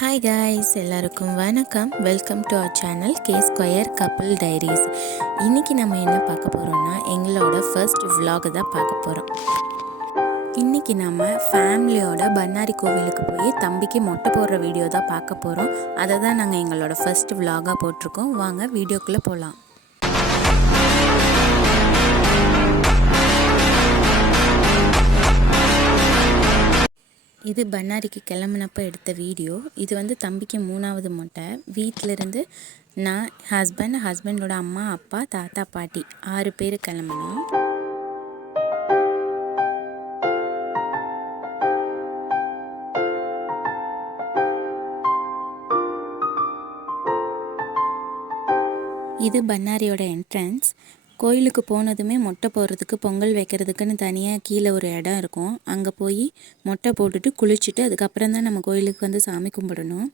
Hi guys, எல்லாருக்கும் வணக்கம். Welcome to our channel K square couple diaries. இன்றைக்கி நம்ம என்ன பார்க்க போகிறோம்னா எங்களோட ஃபர்ஸ்ட் vlog தான் பார்க்க போகிறோம். இன்றைக்கி நம்ம ஃபேமிலியோட பண்ணாரி கோவிலுக்கு போய் தம்பிக்கு மொட்டை போடுற வீடியோ தான் பார்க்க போகிறோம். அதை தான் நாங்கள் எங்களோட ஃபர்ஸ்ட் vlog-ஆக போட்டிருக்கோம். வாங்க வீடியோக்குள்ளே போகலாம். இது பண்ணாரிக்கு கிளம்புனப்போ எடுத்த வீடியோ. இது வந்து தம்பிக்கு 3வது மொட்டை. வீட்டிலேருந்து நான், ஹஸ்பண்டோட அம்மா, அப்பா, தாத்தா, பாட்டி 6 பேர் கிளம்பணும். இது பண்ணாரியோட என்ட்ரன்ஸ். கோயிலுக்கு போனதுமே மொட்டை போடுறதுக்கு, பொங்கல் வைக்கிறதுக்குன்னு தனியாக கீழே ஒரு இடம் இருக்கும். அங்கே போய் மொட்டை போட்டுட்டு குளிச்சுட்டு அதுக்கப்புறம் தான் நம்ம கோயிலுக்கு வந்து சாமி கும்பிடணும்.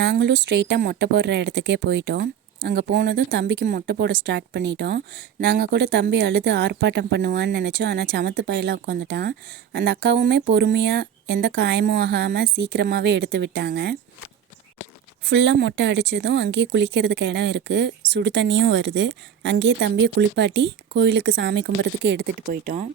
நாங்களும் ஸ்ட்ரெயிட்டாக மொட்டை போடுற இடத்துக்கே போயிட்டோம். அங்கே போனதும் தம்பிக்கு மொட்டை போட ஸ்டார்ட் பண்ணிட்டோம். நாங்கள் கூட தம்பி அழுது ஆர்ப்பாட்டம் பண்ணுவான்னு நினச்சோம். ஆனால் சமத்து பையெல்லாம் உட்காந்துட்டான். அந்த அக்காவுமே பொறுமையாக எந்த காயமும் ஆகாமல் சீக்கிரமாகவே எடுத்து விட்டாங்க. ஃபுல்லாக மொட்டை அடித்ததும் அங்கேயே குளிக்கிறதுக்கு இடம் இருக்குது. சுடு தண்ணியும் வருது. அங்கேயே தம்பியை குளிப்பாட்டி கோயிலுக்கு சாமி கும்பிட்றதுக்கு எடுத்துகிட்டு போயிட்டோம்.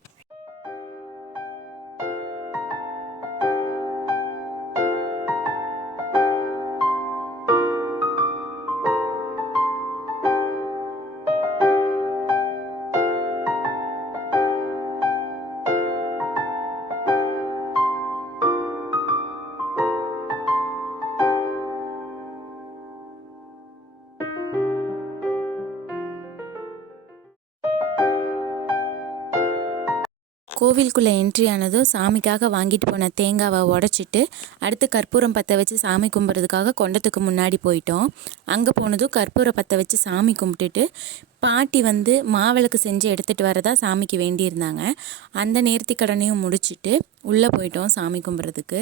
கோவிலுக்குள்ளே என்ட்ரி ஆனதும் சாமிக்காக வாங்கிட்டு போன தேங்காவை உடச்சிட்டு அடுத்து கற்பூரம் பற்ற வச்சு சாமி கும்பிட்றதுக்காக கொண்டத்துக்கு முன்னாடி போயிட்டோம். அங்கே போனதும் கற்பூரம் பற்ற வச்சு சாமி கும்பிட்டுட்டு பாட்டி வந்து மாவிளக்கு செஞ்சு எடுத்துகிட்டு வரதா சாமிக்கு வேண்டியிருந்தாங்க. அந்த நேர்த்திக்கடனையும் முடிச்சுட்டு உள்ளே போயிட்டோம் சாமி கும்பிட்றதுக்கு.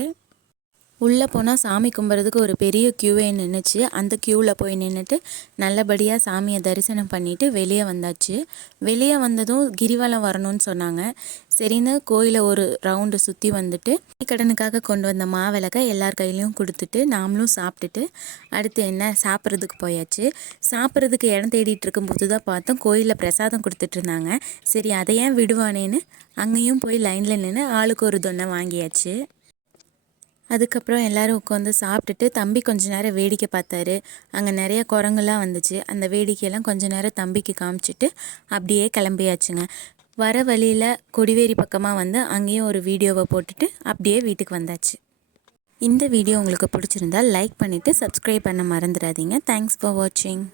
உள்ளே போனால் சாமி கும்பிட்றதுக்கு ஒரு பெரிய க்யூவே நின்றுச்சு. அந்த க்யூவில் போய் நின்றுட்டு நல்லபடியாக சாமியை தரிசனம் பண்ணிவிட்டு வெளியே வந்தாச்சு. வெளியே வந்ததும் கிரிவலம் வரணும்னு சொன்னாங்க. சரின்னு கோயிலை ஒரு ரவுண்டு சுற்றி வந்துட்டு கடனுக்காக கொண்டு வந்த மாவிளக்கை எல்லார் கையிலையும் கொடுத்துட்டு நாமளும் சாப்பிட்டுட்டு அடுத்து என்ன சாப்பிட்றதுக்கு போயாச்சு. சாப்பிட்றதுக்கு இடம் தேடிட்டு இருக்கும்போது தான் பார்த்தோம் கோயிலில் பிரசாதம் கொடுத்துட்டு இருந்தாங்க. சரி அதை ஏன் விடுவானேன்னு அங்கேயும் போய் லைனில் நின்று ஆளுக்கு ஒரு தொன்னை வாங்கியாச்சு. அதுக்கப்புறம் எல்லோரும் உட்காந்து சாப்பிட்டுட்டு தம்பி கொஞ்ச நேரம் வேடிக்கை பார்த்தாரு. அங்கே நிறைய குரங்குலாம் வந்துச்சு. அந்த வேடிக்கையெல்லாம் கொஞ்ச நேரம் தம்பிக்கு காமிச்சிட்டு அப்படியே கிளம்பியாச்சுங்க. வர வழியில் கொடிவேரி பக்கமாக வந்து அங்கேயும் ஒரு வீடியோவை போட்டுட்டு அப்படியே வீட்டுக்கு வந்தாச்சு. இந்த வீடியோ உங்களுக்கு பிடிச்சிருந்தால் லைக் பண்ணிவிட்டு சப்ஸ்கிரைப் பண்ண மறந்துடாதீங்க. தேங்க்ஸ் ஃபார் வாட்சிங்.